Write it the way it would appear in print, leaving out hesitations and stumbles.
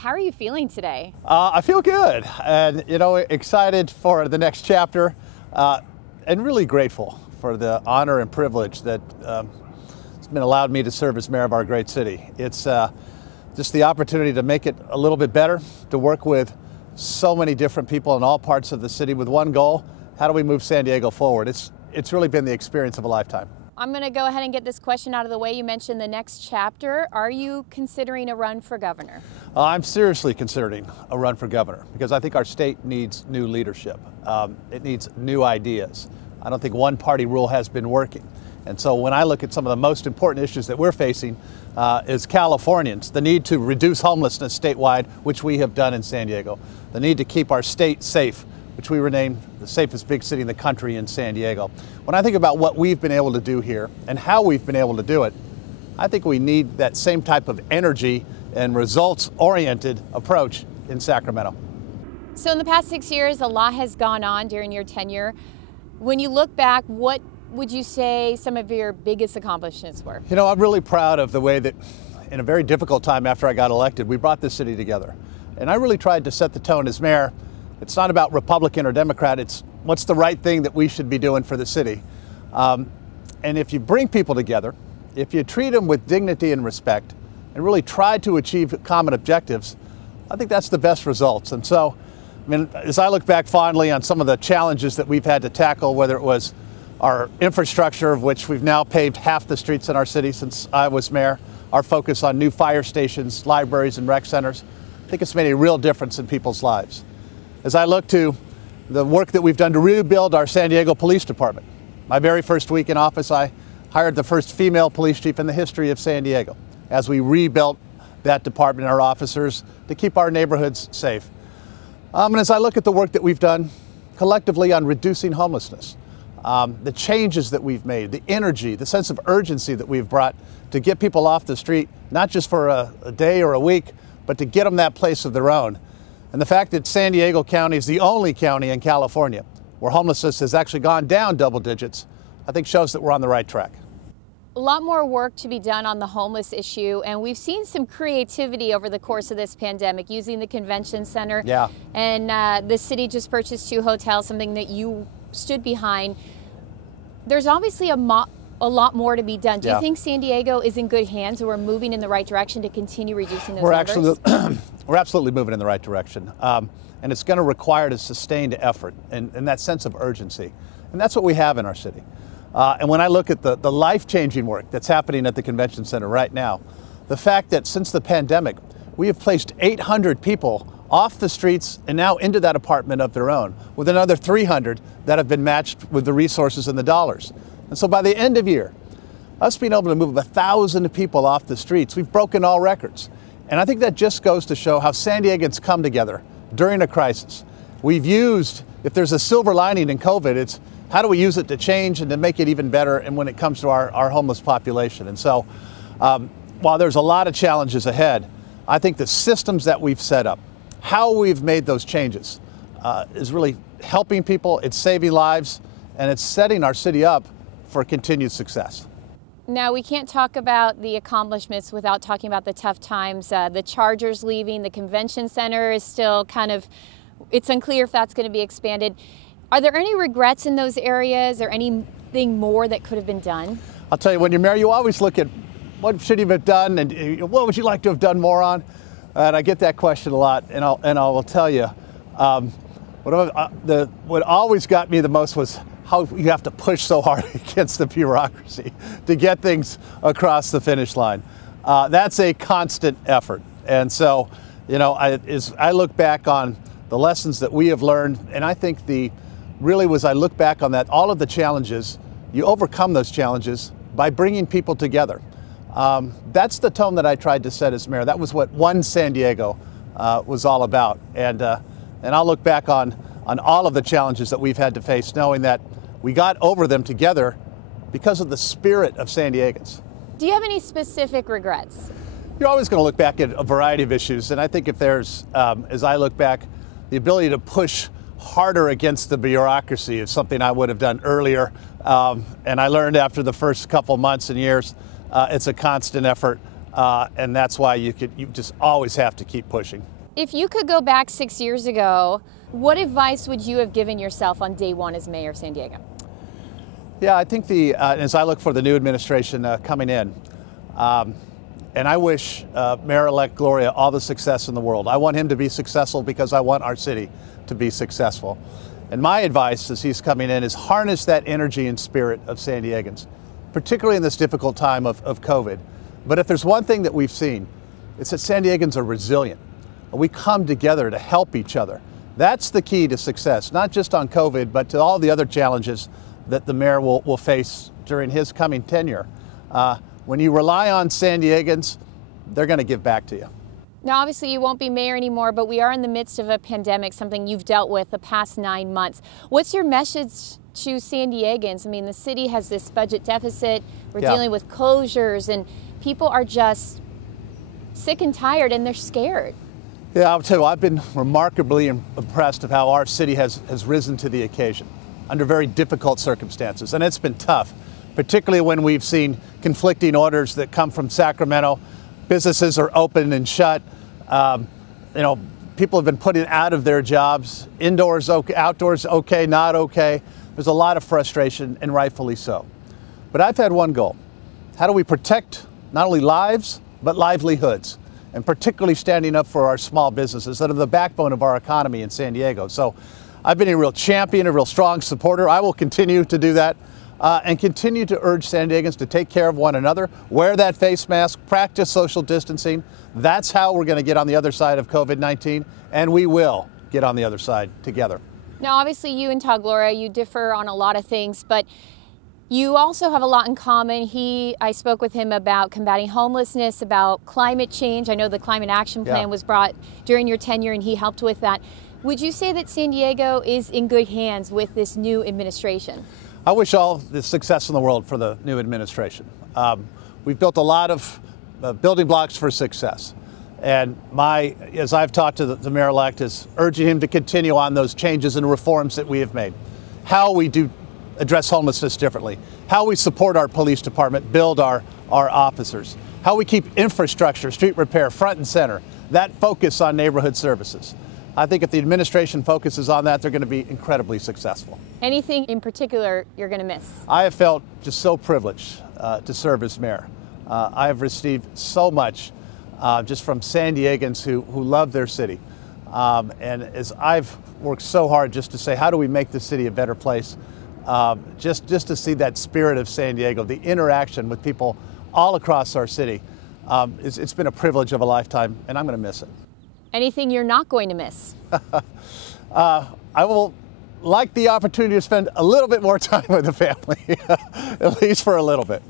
How are you feeling today? I feel good and, excited for the next chapter and really grateful for the honor and privilege that has been allowed me to serve as mayor of our great city. It's just the opportunity to make it a little bit better, to work with so many different people in all parts of the city with one goal: how do we move San Diego forward? It's really been the experience of a lifetime. I'm going to go ahead and get this question out of the way. You mentioned the next chapter. Are you considering a run for governor? I'm seriously considering a run for governor because I think our state needs new leadership. It needs new ideas. I don't think one party rule has been working. And so when I look at some of the most important issues that we're facing as Californians, the need to reduce homelessness statewide, which we have done in San Diego, the need to keep our state safe, which we were named the safest big city in the country in San Diego. When I think about what we've been able to do here and how we've been able to do it, I think we need that same type of energy and results-oriented approach in Sacramento. So in the past 6 years, a lot has gone on during your tenure. When you look back, what would you say some of your biggest accomplishments were? I'm really proud of the way that in a very difficult time after I got elected, we brought this city together. And I really tried to set the tone as mayor. It's not about Republican or Democrat, it's what's the right thing that we should be doing for the city. And if you bring people together, if you treat them with dignity and respect, and really try to achieve common objectives, I think that's the best results. And so, as I look back fondly on some of the challenges that we've had to tackle, whether it was our infrastructure, of which we've now paved half the streets in our city since I was mayor, our focus on new fire stations, libraries, and rec centers, I think it's made a real difference in people's lives. As I look to the work that we've done to rebuild our San Diego Police Department, my very first week in office, I hired the first female police chief in the history of San Diego as we rebuilt that department and our officers to keep our neighborhoods safe. And as I look at the work that we've done collectively on reducing homelessness, the changes that we've made, the energy, the sense of urgency that we've brought to get people off the street, not just for a day or a week, but to get them that place of their own. And the fact that San Diego County is the only county in California where homelessness has actually gone down double digits, I think shows that we're on the right track. A lot more work to be done on the homeless issue, and we've seen some creativity over the course of this pandemic using the convention center. Yeah. And the city just purchased 2 hotels, something that you stood behind. There's obviously a lot more to be done. Do you think San Diego is in good hands, or we're moving in the right direction to continue reducing those numbers? We're absolutely moving in the right direction. And it's going to require a sustained effort and that sense of urgency. And that's what we have in our city. And when I look at the life-changing work that's happening at the convention center right now, the fact that since the pandemic, we have placed 800 people off the streets and now into that apartment of their own, with another 300 that have been matched with the resources and the dollars. And so by the end of year, us being able to move 1,000 people off the streets, we've broken all records. And I think that just goes to show how San Diegans come together during a crisis. We've used, if there's a silver lining in COVID, it's how do we use it to change and to make it even better, and when it comes to our homeless population. And so while there's a lot of challenges ahead, I think the systems that we've set up, how we've made those changes is really helping people, it's saving lives, and it's setting our city up for continued success. Now, we can't talk about the accomplishments without talking about the tough times. The Chargers leaving, the convention center is still it's unclear if that's going to be expanded. Are there any regrets in those areas, or anything more that could have been done? I'll tell you, when you're mayor, you always look at what should you have done and what would you like to have done more on? And I get that question a lot, and I will tell you, what always got me the most was how you have to push so hard against the bureaucracy to get things across the finish line. That's a constant effort. And so, as I look back on the lessons that we have learned, and I think I look back on that, all of the challenges, you overcome those challenges by bringing people together. That's the tone that I tried to set as mayor. That was what One San Diego was all about. And I'll look back on all of the challenges that we've had to face, knowing that we got over them together because of the spirit of San Diegans. Do you have any specific regrets? You're always going to look back at a variety of issues, and I think if there's, as I look back, the ability to push harder against the bureaucracy is something I would have done earlier. And I learned after the first couple months and years, it's a constant effort. and that's why you just always have to keep pushing. If you could go back 6 years ago, what advice would you have given yourself on day one as mayor of San Diego? Yeah, I think as I look for the new administration coming in, and I wish Mayor-elect Gloria all the success in the world. I want him to be successful because I want our city to be successful. And my advice as he's coming in is harness that energy and spirit of San Diegans, particularly in this difficult time of COVID. But if there's one thing that we've seen, it's that San Diegans are resilient. We come together to help each other. That's the key to success, not just on COVID, but to all the other challenges that the mayor will face during his coming tenure. When you rely on San Diegans, they're going to give back to you. Now, obviously, you won't be mayor anymore, but we are in the midst of a pandemic, something you've dealt with the past 9 months. What's your message to San Diegans? I mean, the city has this budget deficit. We're dealing with closures, and people are just sick and tired, and they're scared. Yeah, I'll tell you, I've been remarkably impressed of how our city has risen to the occasion under very difficult circumstances, and it's been tough, particularly when we've seen conflicting orders that come from Sacramento. Businesses are open and shut. People have been put out of their jobs. Indoors okay, outdoors okay, not okay. There's a lot of frustration, and rightfully so. But I've had one goal. How do we protect not only lives, but livelihoods? And particularly standing up for our small businesses that are the backbone of our economy in San Diego. So I've been a real champion, a real strong supporter. I will continue to do that and continue to urge San Diegans to take care of one another, wear that face mask, practice social distancing. That's how we're going to get on the other side of COVID-19, and we will get on the other side together. Now, obviously, you and Todd Gloria, you differ on a lot of things, but you also have a lot in common. I spoke with him about combating homelessness, about climate change. I know the Climate Action Plan was brought during your tenure, and he helped with that. Would you say that San Diego is in good hands with this new administration? I wish all the success in the world for the new administration. We've built a lot of building blocks for success. And as I've talked to the mayor-elect, is urging him to continue on those changes and reforms that we have made. How we do address homelessness differently, how we support our police department, build our officers, how we keep infrastructure, street repair front and center, that focus on neighborhood services. I think if the administration focuses on that, they're going to be incredibly successful. Anything in particular you're going to miss? I have felt just so privileged to serve as mayor. I have received so much just from San Diegans who love their city. And as I've worked so hard just to say, how do we make the city a better place? Just to see that spirit of San Diego, the interaction with people all across our city, it's been a privilege of a lifetime, and I'm going to miss it. Anything you're not going to miss? I will like the opportunity to spend a little bit more time with the family, at least for a little bit.